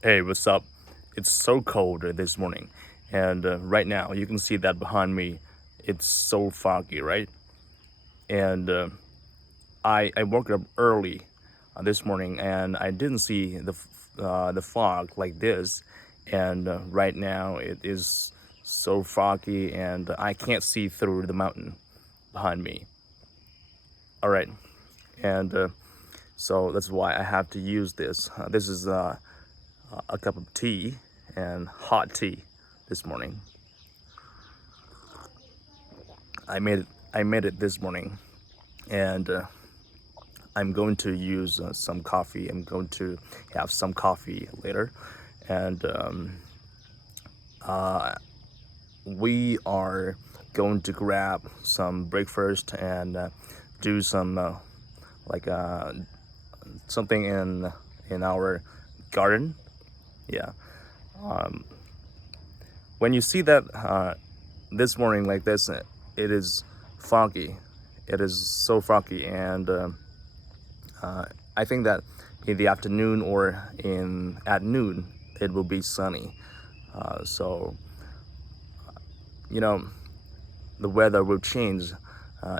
Hey, what's up? It's so cold this morning, and right now you can see that behind me. It's so foggy, right? And I woke up early this morning, and I didn't see the fog like this. And right now it is so foggy, and I can't see through the mountain behind me. All right, and so that's why I have to use this. This is a cup of tea and hot tea this morning. I made it. I made it this morning, and I'm going to use some coffee. I'm going to have some coffee later, and we are going to grab some breakfast and do some like something in our garden. Yeah. When you see that this morning like this, it is foggy. It is so foggy, and I think that in the afternoon or at noon it will be sunny. So you know the weather will change.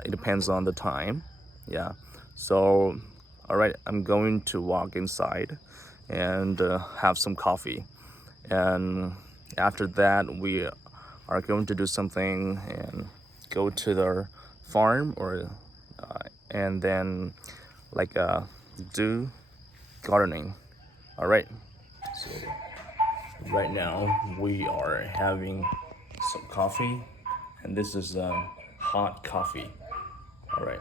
It depends on the time. Yeah. So all right, I'm going to walk inside and have some coffee, and after that we are going to do something and go to the farm or and then like do gardening. All right, so right now we are having some coffee, and this is hot coffee. All right.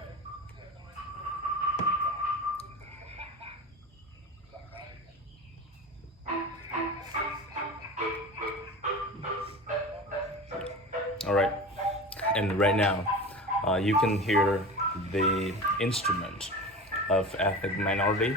All right, and right now you can hear the instrument of ethnic minority.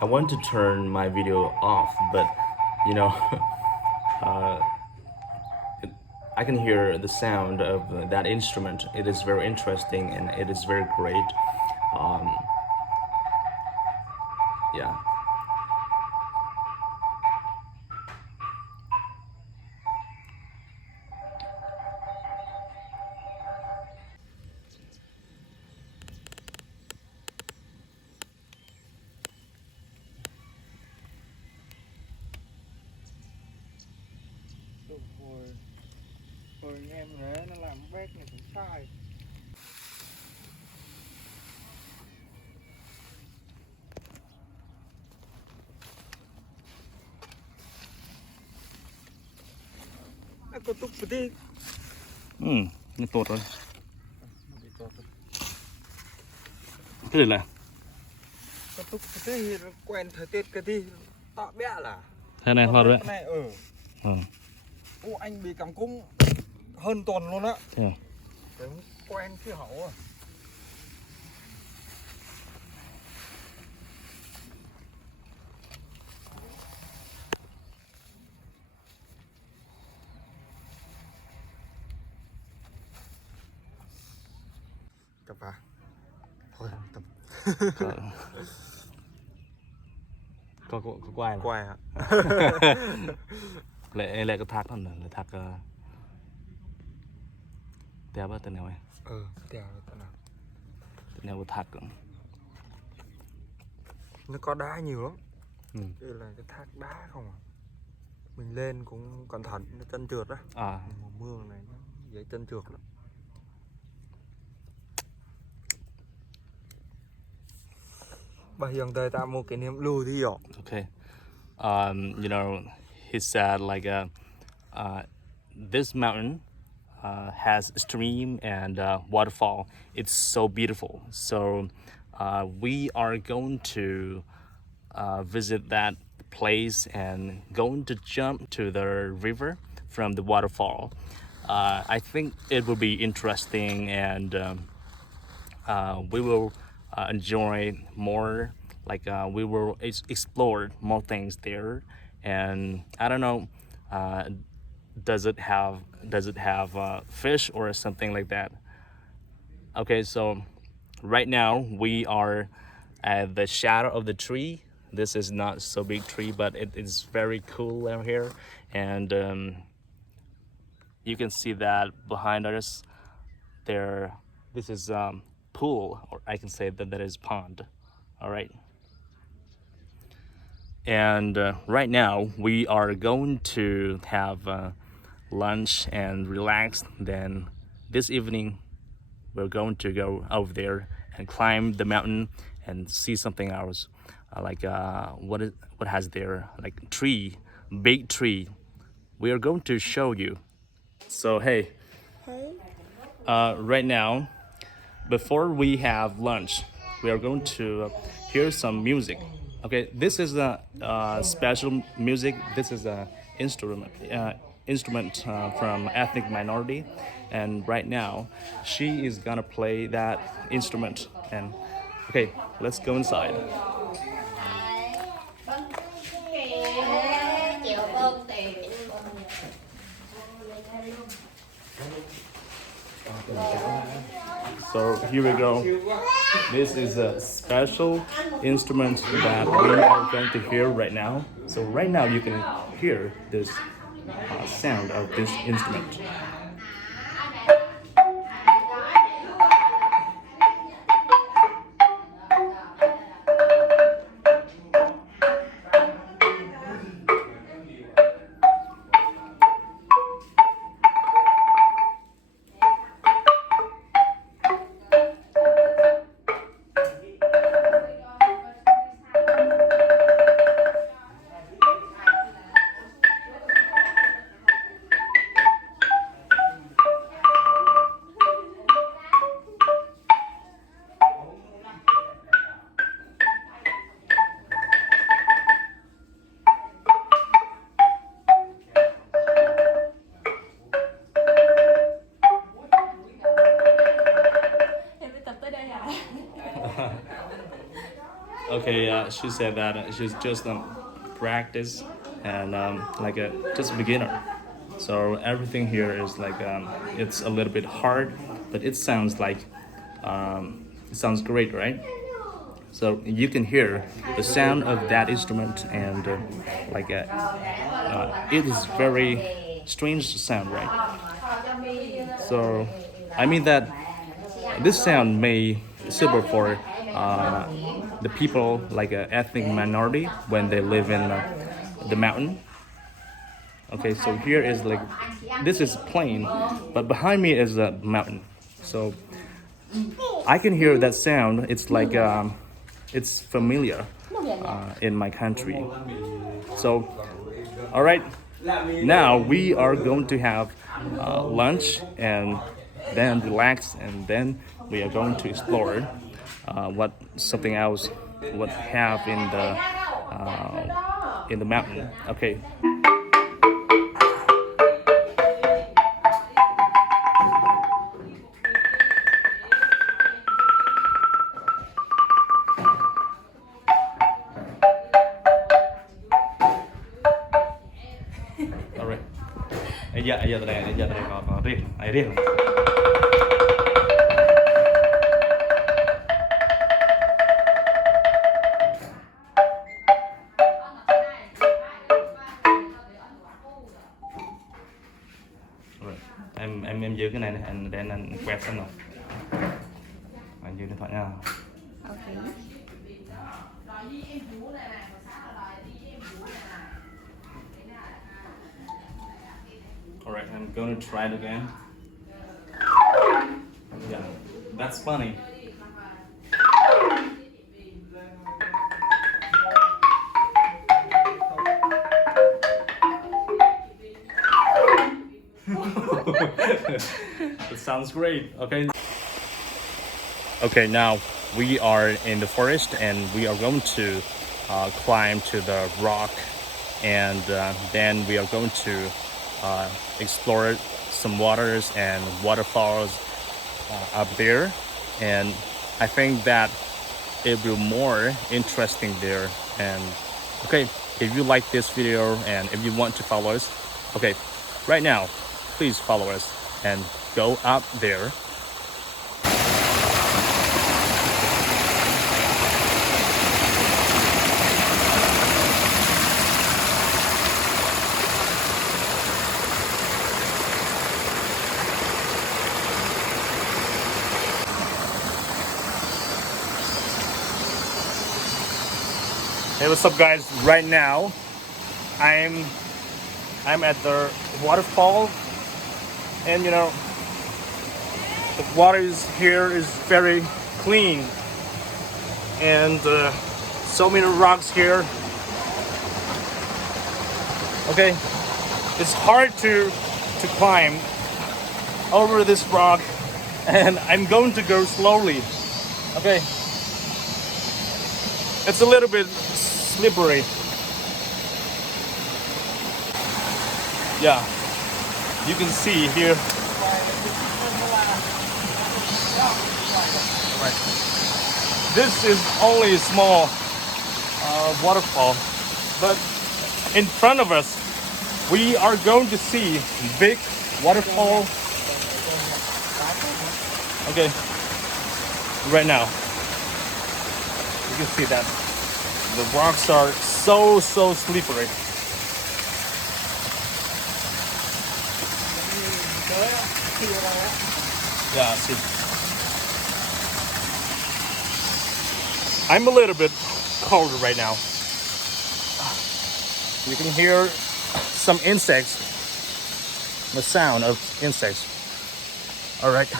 I want to turn my video off, but you know, I can hear the sound of that instrument. It is very interesting and it is very great. Um, yeah. Hồi em ghé nó làm vết này cũng sai. Nó có túc cái đi. Nó tốt rồi. Nó bị tốt rồi. Cái này là Có túc cái đi quen thời tiết cái đi tọ bẹ là. thế này thôi đấy. Này Ô anh bị cảm cúm hơn tuần luôn á. Thế à? Để quen khí hậu à. Tập à? Thôi tập. có quay Quay hả? lại cái thác này là thác đeo vào tên nào ấy. Đèo tên nào? Tên nào thác cũng Nó có đá nhiều lắm. Đây là cái thác đá không à. Mình lên cũng cẩn thận, nó chân trượt á. Mùa mưa này nó dễ chân trượt lắm. Bà hiện tại ta một cái niệm lưu thì hiểu. Okay. You know, he said like this mountain has stream and waterfall. It's so beautiful. So we are going to visit that place and going to jump to the river from the waterfall. I think it will be interesting, and we will enjoy more like we will explore more things there, and I don't know, uh, does it have fish or something like that? Okay, so right now we are at the shadow of the tree. This is not so big tree, but it is very cool out here, and you can see that behind us there. This is pool, or I can say that is pond. All right. And right now we are going to have lunch and relax. Then this evening we're going to go over there and climb the mountain and see something else, what has there, like tree, big tree. We are going to show you. So hey, right now, before we have lunch, we are going to hear some music. Okay, this is a special music. This is a instrument from ethnic minority, and right now, she is gonna play that instrument. And okay, let's go inside. So here we go. This is a special instrument that we are going to hear right now. So right now you can hear this sound of this instrument. Okay, she said that she's just practice and like a just beginner. So everything here is like it's a little bit hard, but it sounds like it sounds great, right? So you can hear the sound of that instrument, and it is very strange sound, right? So I mean that this sound may suitable for the people like an ethnic minority when they live in the mountain. Okay, so here is like this is plain, but behind me is a mountain. So I can hear that sound. It's like it's familiar in my country. So, all right, now we are going to have lunch and then relax, and then we are going to explore what something else what have in the mountain. Okay. All right. Giờ giờ tại đây có riêng, ai riêng. Em giữ cái này anh để anh quẹt xem nào. Anh giữ điện thoại nha. Okay. Alright, I'm gonna try it again. Yeah, that's funny. It sounds great. Okay. Okay, now we are in the forest and we are going to climb to the rock, and then we are going to explore some waters and waterfalls up there. And I think that it will be more interesting there. And okay, if you like this video and if you want to follow us, okay, right now, please follow us and go up there. Hey, what's up, guys? Right now, I'm at the waterfall, and you know, the water here is very clean, and so many rocks here. Okay, it's hard to climb over this rock, and I'm going to go slowly. Okay, it's a little bit slippery. Yeah, you can see here. Right. This is only a small waterfall, but in front of us, we are going to see big waterfall. Okay, right now, you can see that the rocks are so slippery. Yeah, see. I'm a little bit cold right now. You can hear some insects, the sound of insects. All right.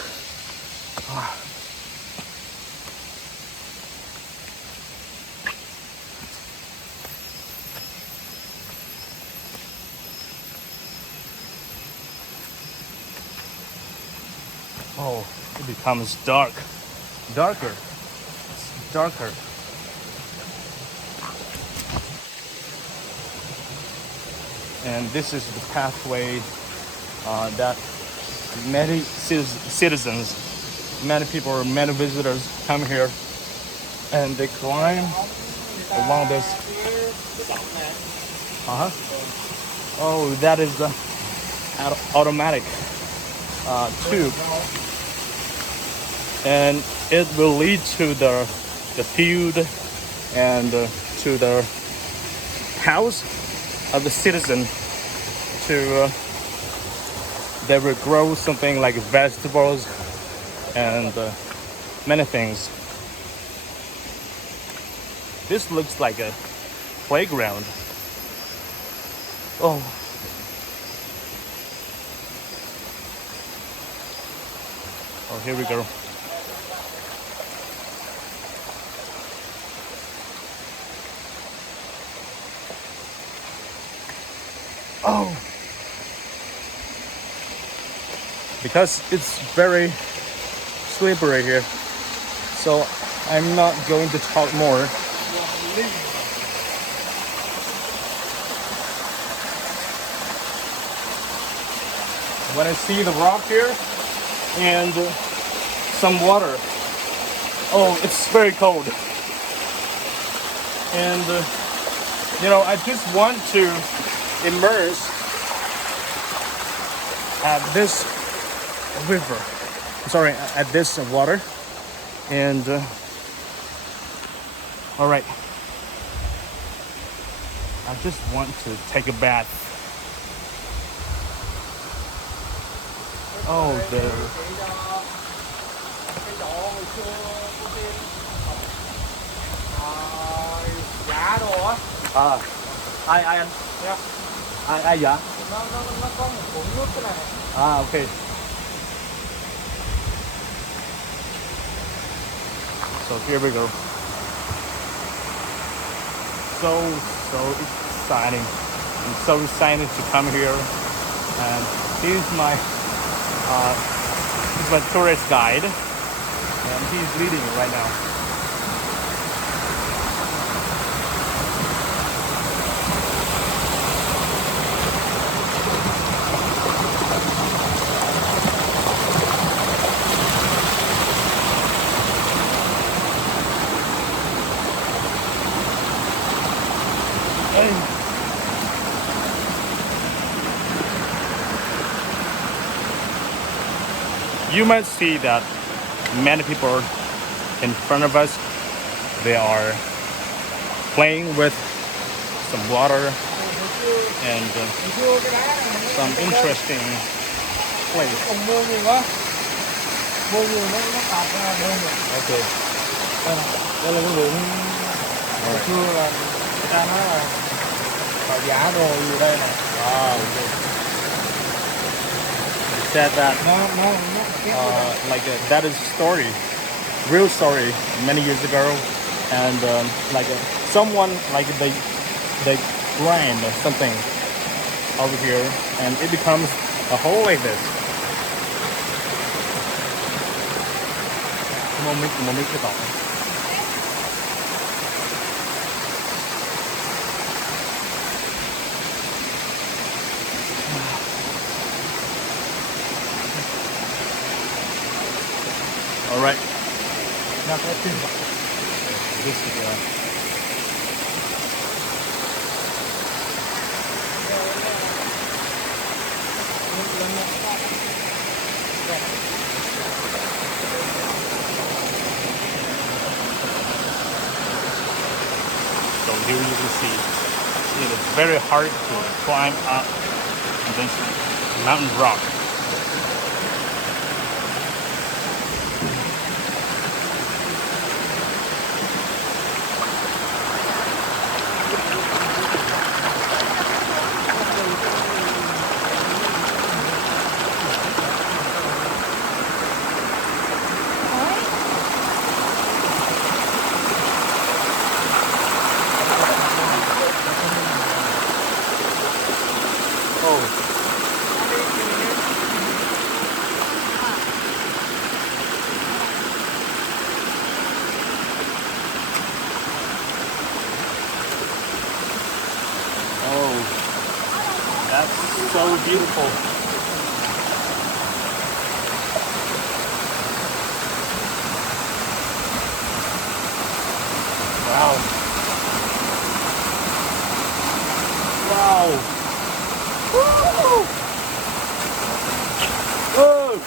Oh, it becomes darker. It's darker. And this is the pathway that many citizens, many people, many visitors come here, and they climb along this. Oh, that is the automatic tube, and it will lead to the field and to the house of the citizen. To they will grow something like vegetables and many things. This looks like a playground. Oh. Oh, here we go. Oh. Because it's very slippery here, so I'm not going to talk more. When I see the rock here and some water, oh, it's very cold. And you know, I just want to immerse at this river. Sorry, at this water. And all right, I just want to take a bath. Oh, ai anh? Ai dạ? Nó có một cuộn nước cái này. Okay. So here we go. So exciting. I'm so excited to come here. And he's my tourist guide, and he's leading right now. You might see that many people in front of us, they are playing with some water and some interesting place. Okay. Đây là cái vườn hồi xưa là người ta nói là bà giả đồ gì đây này. Okay. It said that like that is story, real story many years ago, and someone like they grind something over here, and it becomes a hole like this. Một mic cái tỏ. All right. Now let's see. This is so here you can see it is very hard to climb up this mountain rock. That's so beautiful. Wow. Wow. Woo! Oh.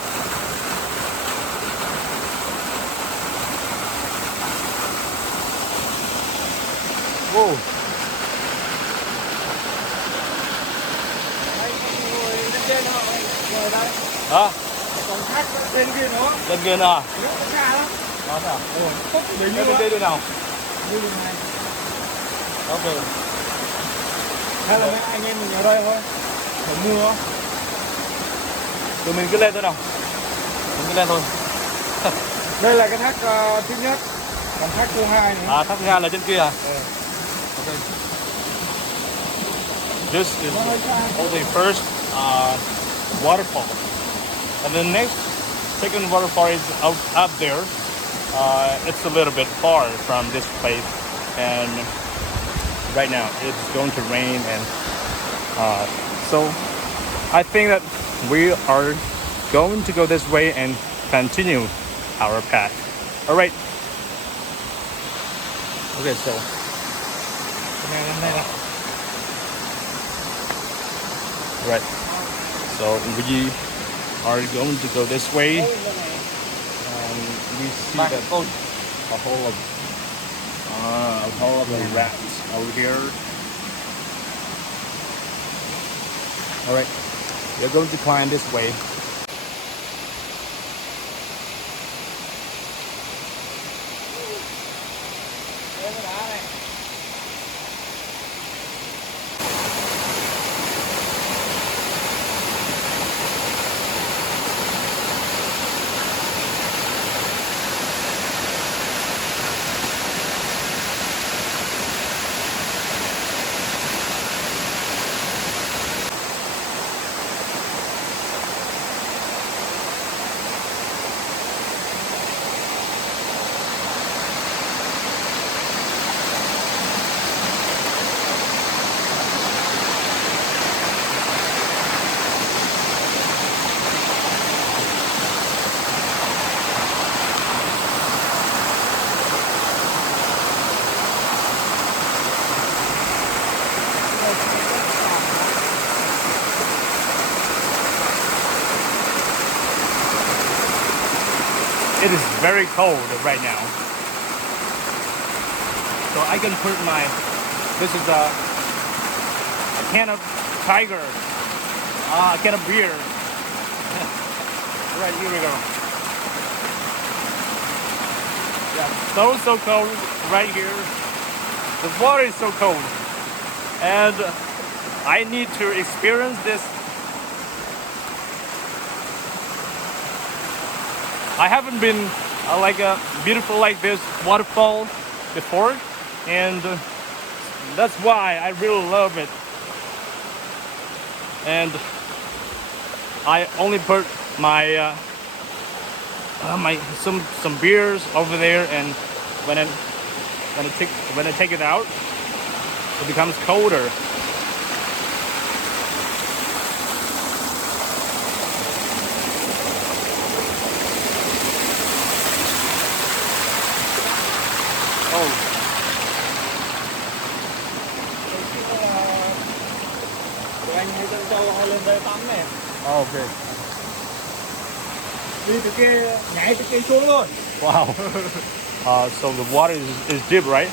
Whoa. Hả? Còn thác bên kia nữa. Bên kia nào? Nó xa lắm. Đó sao? Bên kia đi nào? Đi đường này. Ok. Hay là mấy anh em mình ở đây thôi. Phải mưa không? Tụi mình cứ lên thôi nào. Mình cứ lên thôi. Đây là cái thác thứ nhất. Còn thác thứ hai nữa. À, thác thứ hai là trên kia à? Ừ. Okay. This is the first waterfall. And the next, second waterfall is up there. It's a little bit far from this place, and right now it's going to rain, and so I think that we are going to go this way and continue our path. All right. Okay, so. Right. So we are going to go this way, and we see that a whole of the rats over here. All right, we're going to climb this way. very cold right now. So I can put my, this is a can of Tiger, a can of beer. Right, here we go. Yeah, so cold right here. The water is so cold. And I need to experience this. I haven't been like a beautiful like this waterfall before, and that's why I really love it. And I only put my some beers over there, and when I take it out, it becomes colder. Oh. Anh hay dẫn châu họ lên đây tắm này. Ok. Đi từ kia, nhảy từ kia xuống luôn. Wow. So the water is deep, right?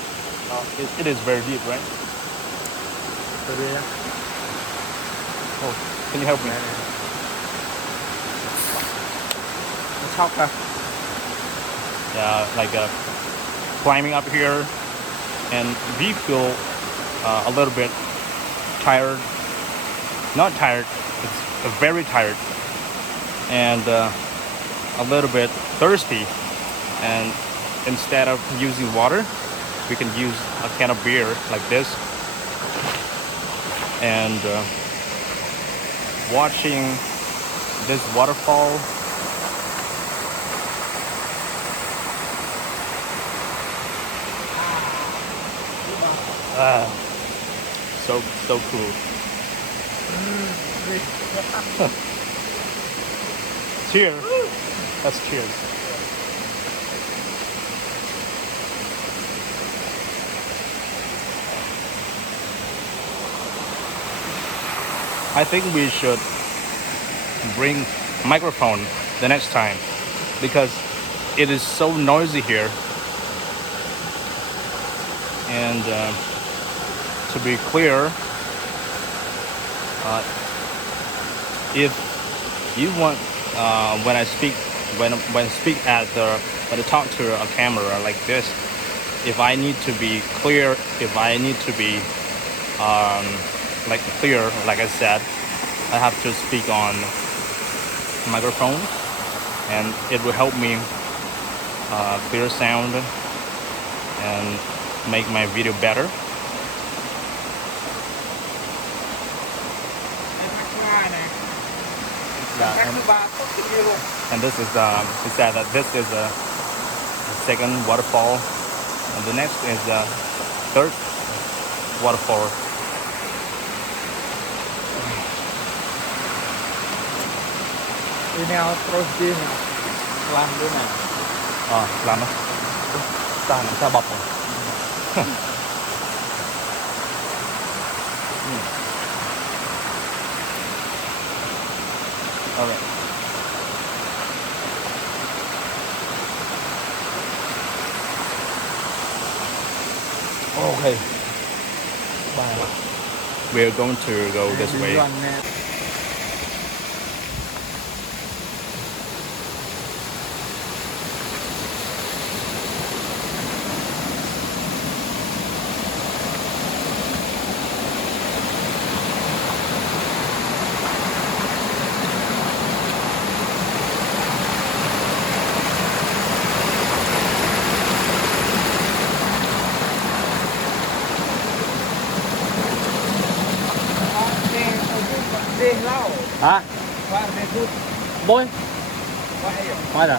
It is very deep, right? Oh, can you help me? It's hot, huh? Yeah, like climbing up here, and we feel a little bit tired. Not tired, it's very tired, and a little bit thirsty. And instead of using water, we can use a can of beer like this, and watching this waterfall. So cool. Cheers. Let's cheers. I think we should bring microphone the next time, because it is so noisy here. And to be clear, if you want, when I talk to a camera like this, if I need to be clear, if I need to be like clear, like I said, I have to speak on microphone, and it will help me clear sound and make my video better. Yeah, and this is he said that this is the second waterfall, and the next is the third waterfall. Đi nào terus đi nào. Làm thế nào? Làm đó. Ta bọc rồi. Okay. Okay. Bye. We're going to go this way. Hả? Bôi. Mai rồi.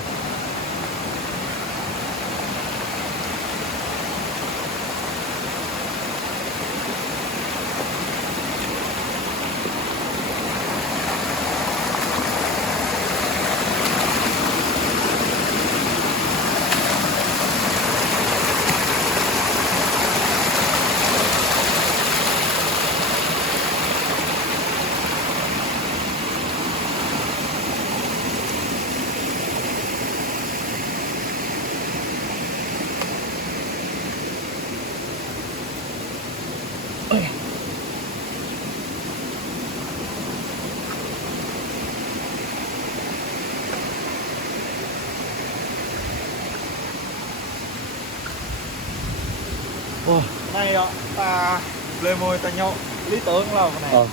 Wow. Này ta lên môi ta nhậu lý tưởng là cái này.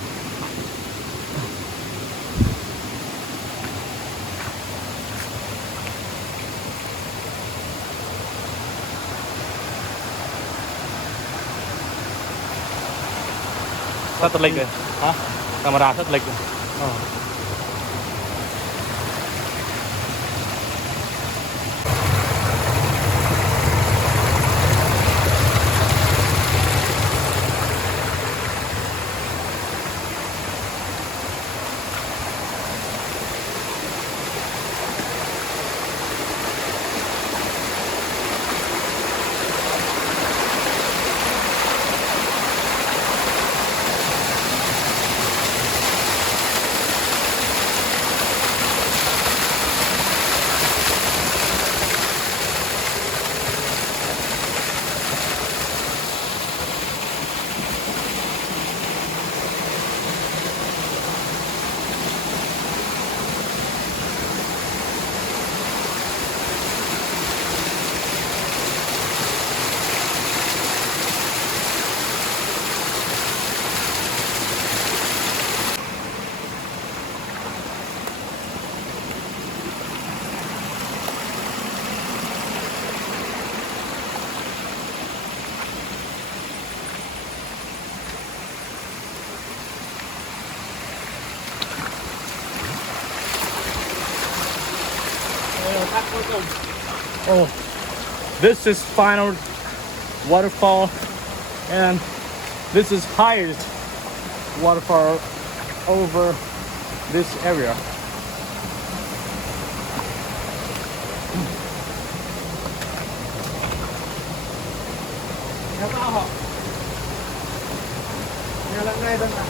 Thất lịch rồi. Hả? Camera thất lịch rồi. Oh, this is final waterfall, and this is highest waterfall over this area. Nghe sao hả? Nghe lần này thôi à?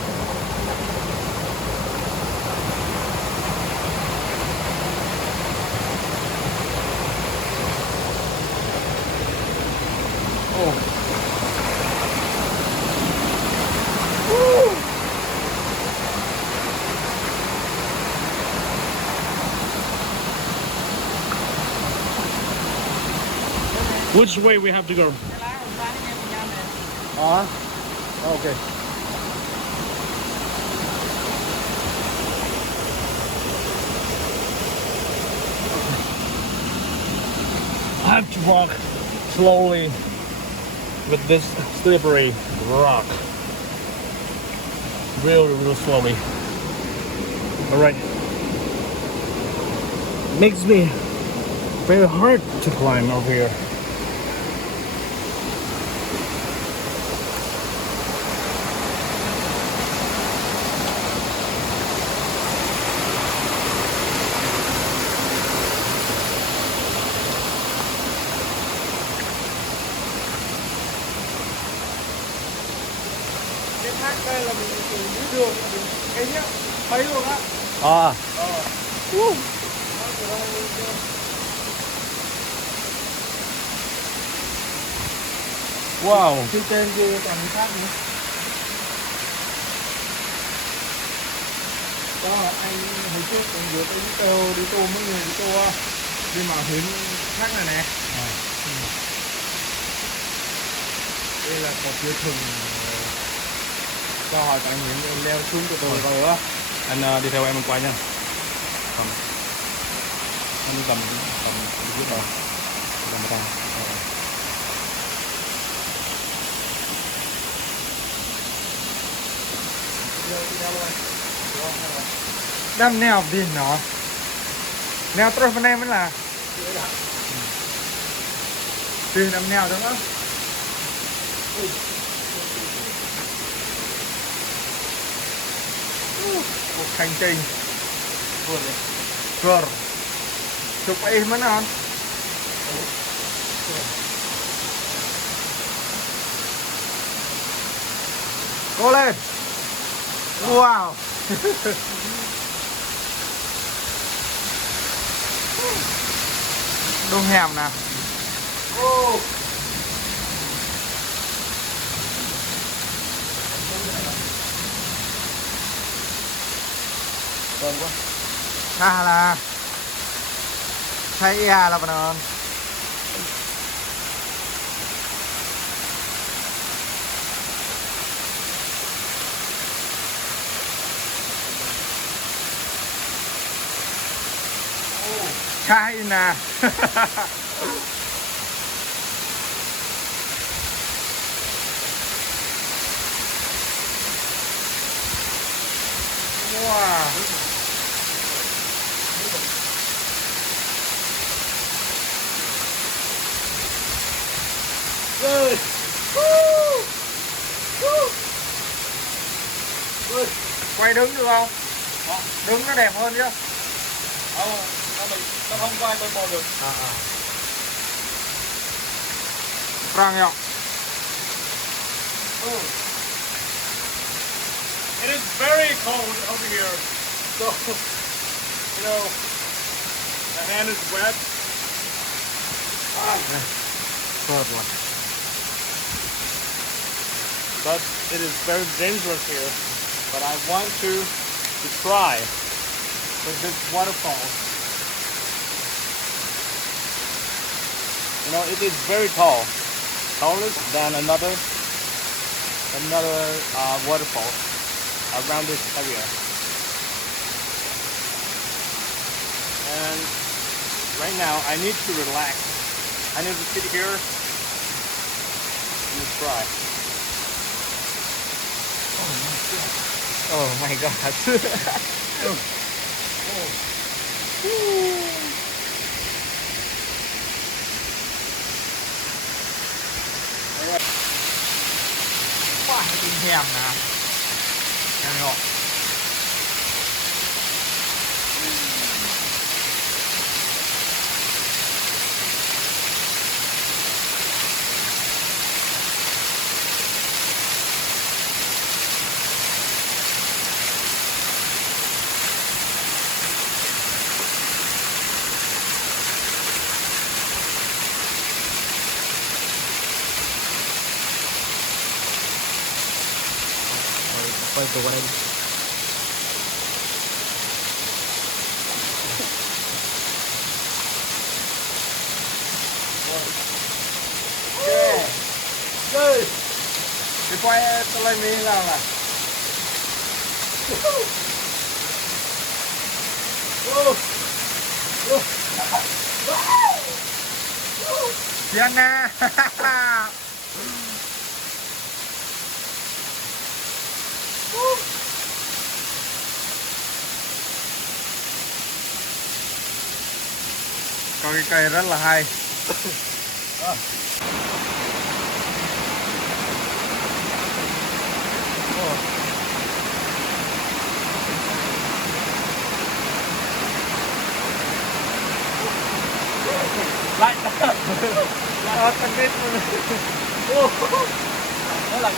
Which way we have to go? Okay. I have to walk slowly with this slippery rock. Real slowly. Alright. Makes me very hard to climb over here. Cái thác đây là mình từ dưới đường mình cái nhá thấy luôn á. Wow. Phía trên kia còn thác nữa. Đó anh hồi trước anh vừa tới đi tô mấy người đi tô đi mà hướng thác này nè. Đây là có phía thừng cho họ trải nghiệm leo xuống từ từ rồi á. Anh đi theo em quay nha. Anh cầm dưới đầu. Cầm tay. Đâm neo đi nó. Neo terus bên em vẫn là. Từ đâm neo đúng không? Một hành trình vừa chụp em mới non cố lên. Wow. Đông hẻm nè. thơm quá. là thấy là bạn ơi. China. Wow. Ơi. Quay đứng được không? Đứng nó đẹp hơn chứ. Nó không quay bên bò được. Răng nhọ. It is very cold over here. So, you know, the hand is wet. Third one. But it is very dangerous here. But I want to try with this waterfall. You know, it is very tall, taller than another waterfall around this area. And right now, I need to relax. I need to sit here and try. Oh my god. Wow, kinh thèm nè. Em nhọ. Quay từ qua đây đi. Đây. Đi quay tôi lên đi làm này. Sienna. Có cái cây rất là hay. Lại. Tân biết. Đó là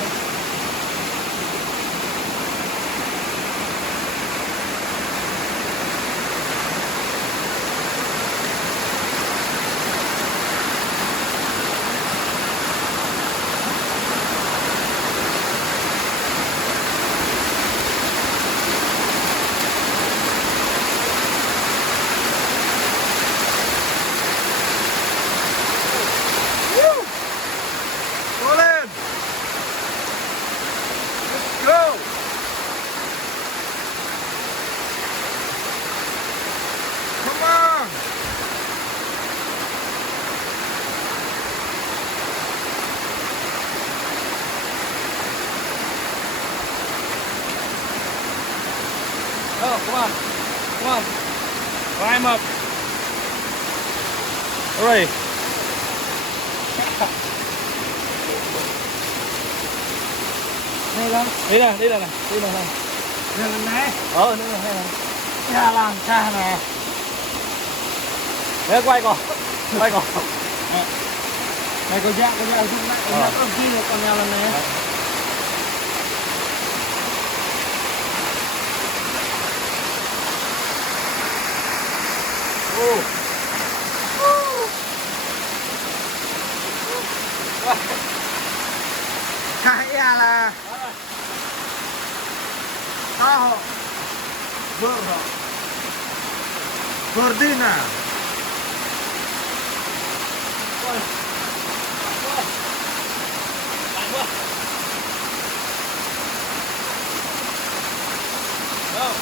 Oh, come on. Come on. Climb up. All right. Đây lắm. Đi nè, đi nè, đi nè. Đây là này. Đi nè, đây nè. Cha làm cha nè. Để quay con. Quay con. Này có dạ ở trong này. Nó có kia được con nhau lần này. Cái là Vero. Verdina. Ôi. Ôi. Lạnh quá. Đâu.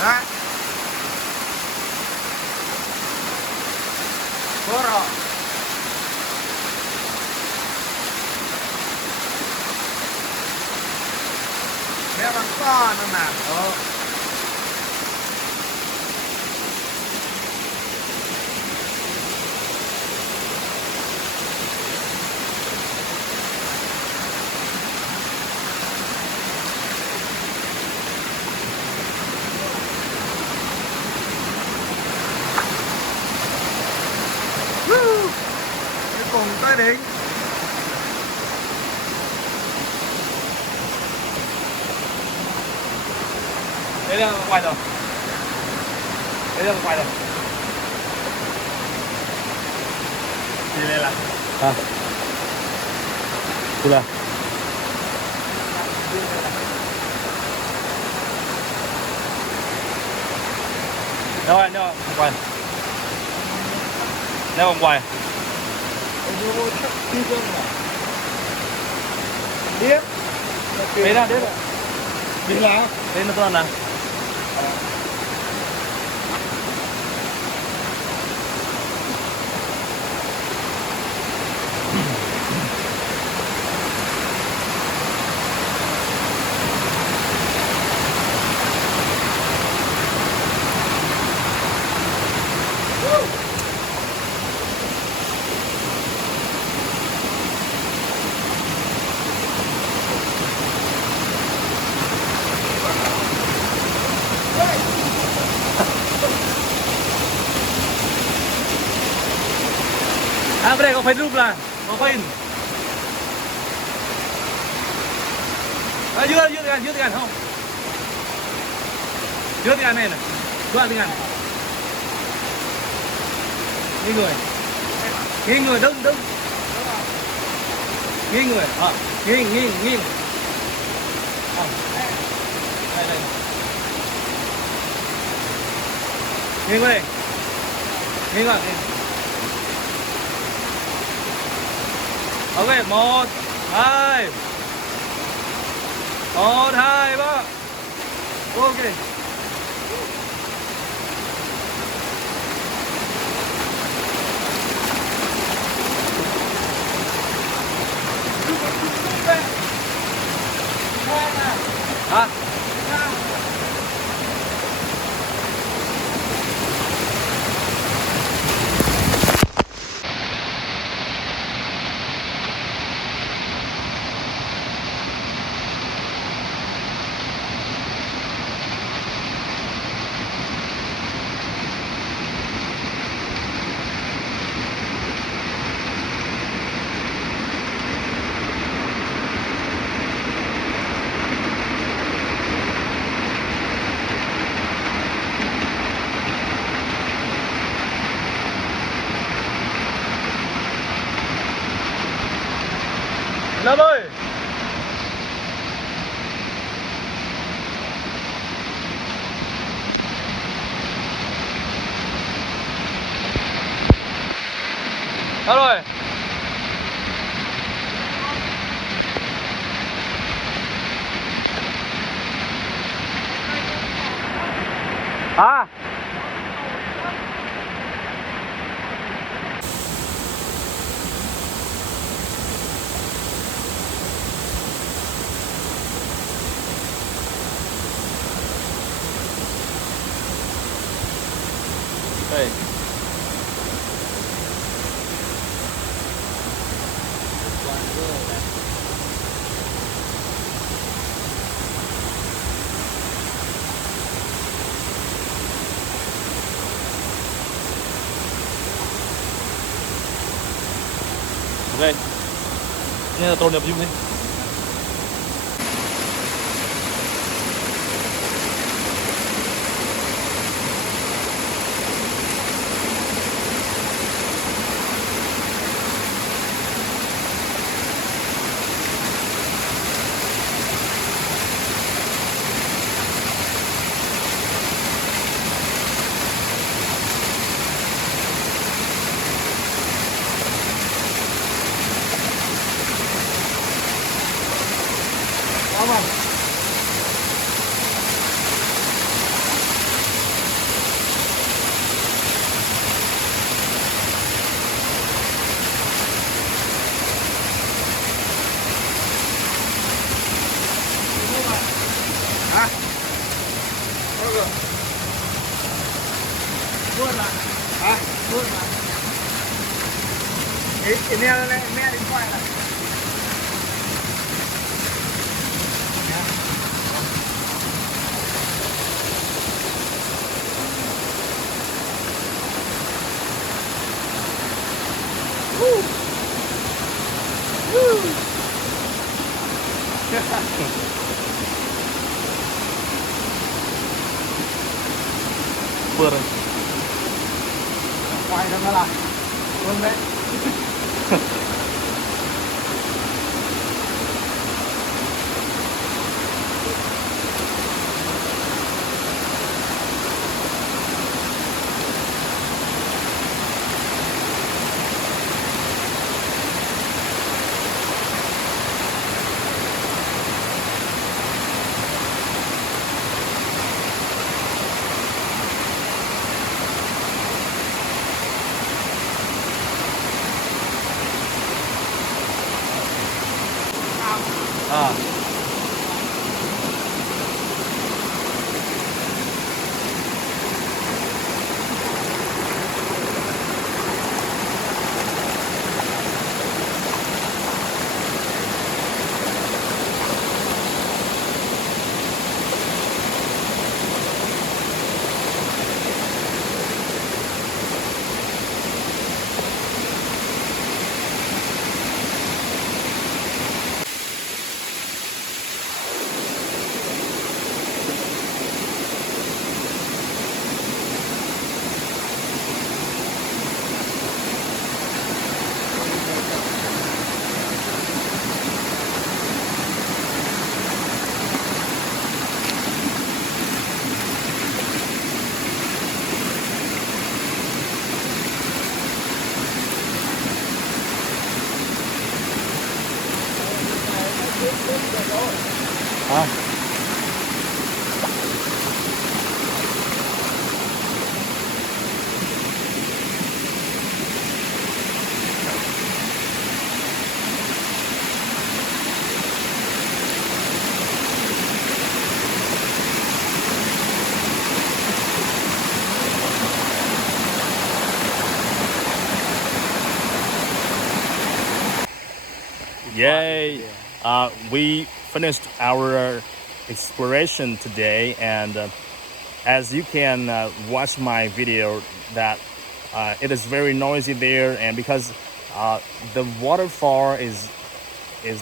Đấy. Vero. Mẹ bằng to nó nè. Cuối cùng tới đỉnh. Đấy là quay rồi. Đấy là quay rồi. Đi lên là. À. Đi lên. Đâu đâu quay. Đâu không quay. Tiếp. Đấy là đấy. Đi nào. Đây là toàn nào. À, bên đây có phải rúp là có phải à, dưới tiền không dưới tiền này đoạn tiền nghi người đứng nghi người à nghi à, đây nghi người nghi người ok 1 2 1 2 3 ok hả Lâm ơi. Đâu rồi? À. Đây. Ok. Ini là tồn nhập dung đi. Không à. Hả? Đâu rồi? Luôn mà. Hả? Luôn mà. Cái mẹ điện thoại này. Vừa rồi. Quay ra là. Luôn đấy. À. À. Yay! We finished our exploration today, and as you can watch my video, that it is very noisy there, and because the waterfall is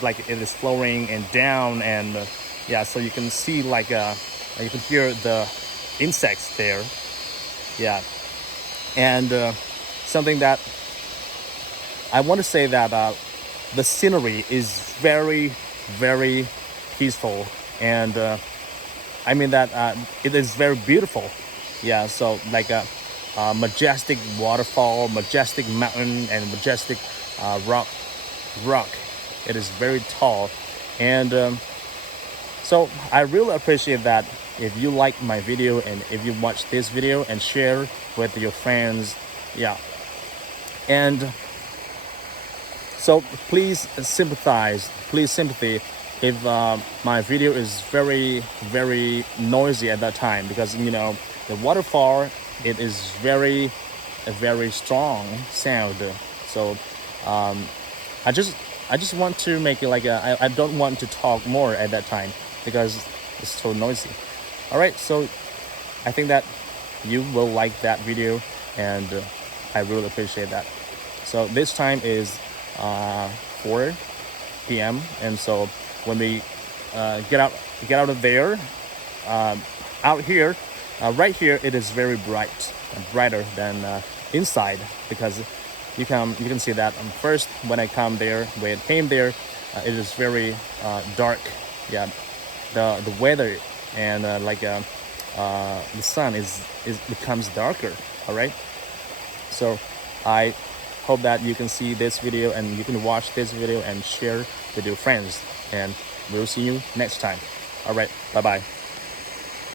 like it is flowing and down, and yeah, so you can see like you can hear the insects there, yeah, and something that I want to say that the scenery is very, very peaceful, and I mean that it is very beautiful. Yeah, so like a majestic waterfall, majestic mountain, and majestic rock. It is very tall, and so I really appreciate that if you like my video and if you watch this video and share with your friends. Yeah, and so please sympathy if my video is very, very noisy at that time, because you know the waterfall, it is very, a very strong sound. So I just want to make it like I don't want to talk more at that time because it's so noisy. All right, so I think that you will like that video, and I really appreciate that. So this time is 4 p.m. and so when we get out of there, out here, right here, it is very bright and brighter than inside, because you can see that first when I came there, it is very dark. Yeah, the weather and the sun is becomes darker. All right, so I hope that you can see this video and you can watch this video and share with your friends, and we'll see you next time. All right, bye bye.